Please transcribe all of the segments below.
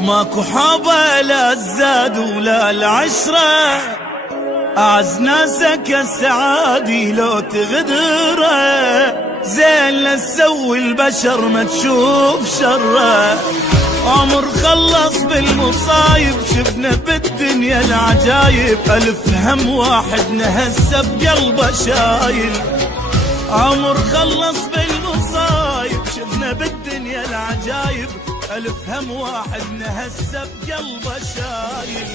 ماكو حابة لا الزاد ولا العشرة، أعز ناسك السعادي لو تغدره، زين لا تسوي البشر ما تشوف شره. عمر خلص بالمصايب شفنا بالدنيا العجايب، ألف هم واحد نهسه بقلبه شايل. عمر خلص بالمصايب شفنا بالدنيا العجايب، ألف هم واحد نهسه بقلبه شايل.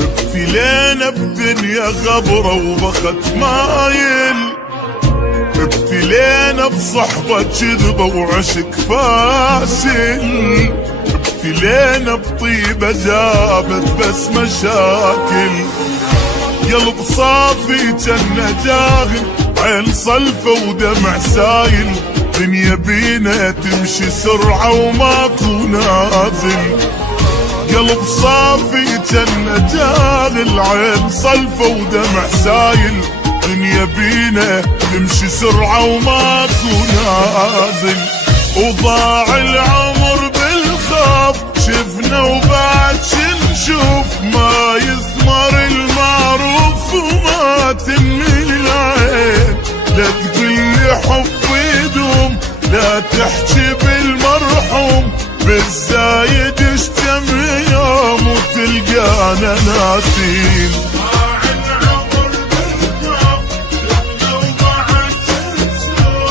ابتلينا بدنيا غبرة وبخت مايل، ابتلينا بصحبة كذبة وعشق فاشل، ابتلينا بطيبة جابت بس مشاكل. قلب صافي جنة جاهل، عين صلفة ودمع سايل، دنيا بينا تمشي سرعة وماكو نازل. قلب صافي جنة جاهل، عين صلفة ودمع سايل، دنيا بينا تمشي سرعة وماكو نازل. وضاع العمر بالخوف شفنا وبعد شنشوف، ما يثمر المعروف وما تنمي العين. لا تقلي حب يدوم، لا تحكي بالمرحوم، بالزايد اشتم يوم وتلقانا ناسين.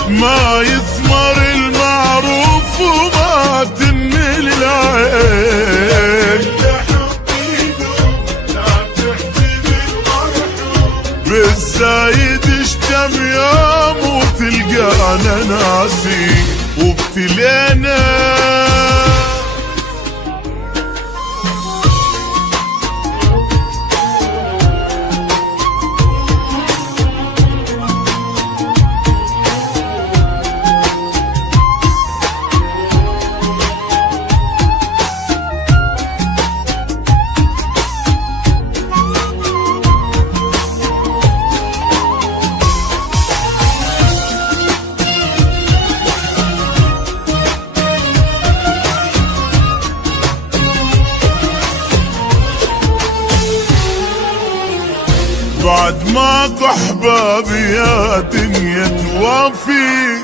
ما يثمر المعروف وما تنمي العين. بالزايد اشتم يوم وتلقانا ناسين. وابتلينا بعد ماكو احبابي يا دنيا توافي،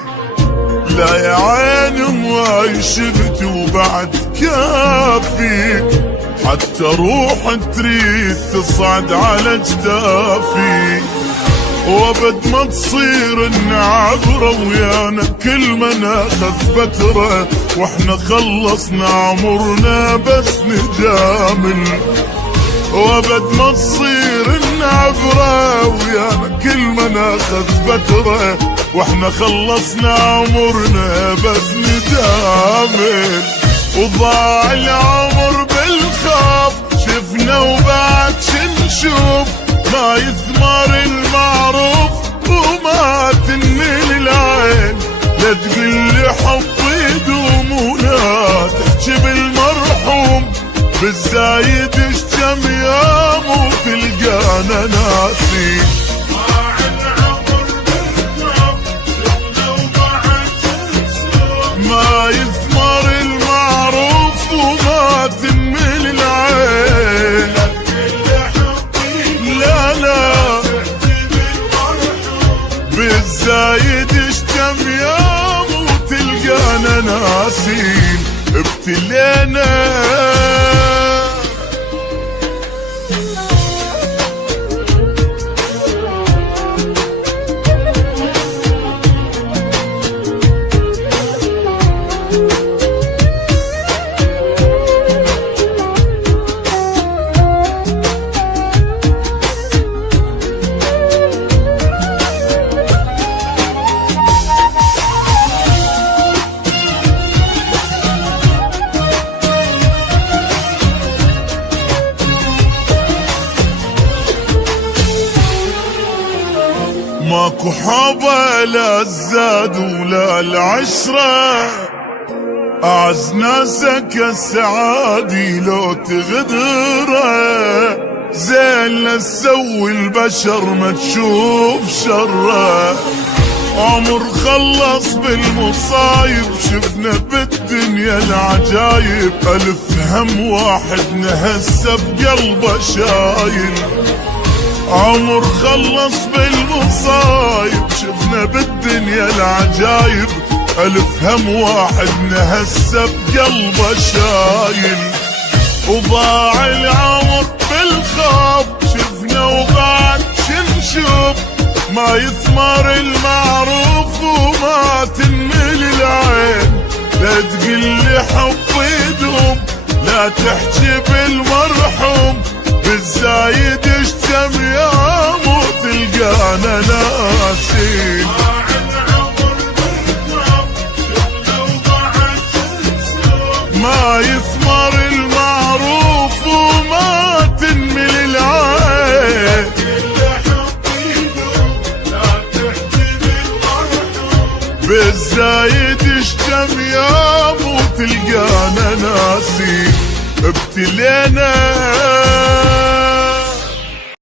لا يا عين ما شفت وبعد كافي، حتى روح تريد تصعد على جدافي. وابد ما تصير النعبرة ويانا كل ما ناخذ فترة، واحنا خلصنا عمرنا بس نجامل. وابد ما تصير النعبرة ويانا كل ما ناخذ فترة، واحنا خلصنا عمرنا بس ندامل. وضاع العمر بالخوف شفنا وبعد شنشوف، ما يثمر المعروف وما تنمي العين. لا تقلي حب يدوم ولا تحكي بالمرحوم، بالزايد اشتم يوم وتلقانا ناسي. ما يثمر المعروف وما تنمي العين. لا لا بالزايد اشتم يوم وتلقانا ناسين. ابتلينا ماكو حبة لا الزاد ولا العشرة، أعز ناسك السعادي لو تغدره، زين لا تسوي البشر ما تشوف شره. عمر خلص بالمصايب شفنا بالدنيا العجايب، ألف هم واحد هسه بقلبه شايل. عمر خلص بالمصايب شفنا بالدنيا العجايب، ألف هم واحد هسه بقلبه شايل. وضاع العمر بالخوف شفنا وبعد شنشوف، ما يثمر المعروف وما تنمل العين. لا تقلي حب يدوم لا تحكي بالمرحوم، بالزايد اشتم يوم وتلقانا ناسين. ما يثمر المعروف وما تنمل العين، بالزايد اشتم يوم وتلقانا ناسين. ابتلينا